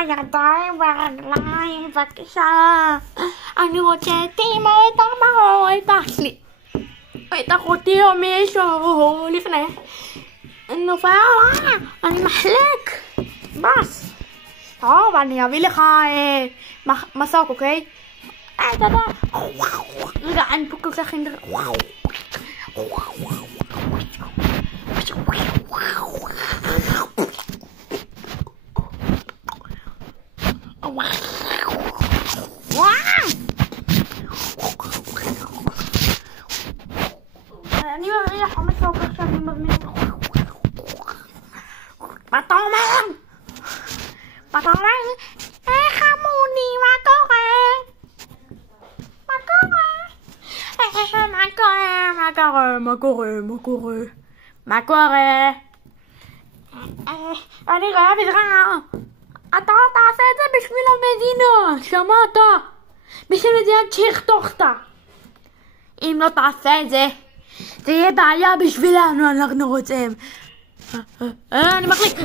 הידיים והרגליים, בבקשה. אני רוצה תימא את המהות שלי. את אחותי או מישהו לפני. נופל, אני מחלק. בס. טוב, אני אביא לך מסוק, אוקיי? רגע, אני פה כל כך אינדר. אני מביא לך מסוק עכשיו, אני מביא לך. מה אתה אומר? מה אתה אומר? חמודי, מה קורה? מה קורה? מה קורה? אני רעב עזרה. אתה תעשה את זה בשביל המדינה, שמעת? בשביל מדינת שכתוכתה. אם לא תעשה את זה, זה יהיה בעיה בשבילנו, אנחנו רוצים. אני מחליק.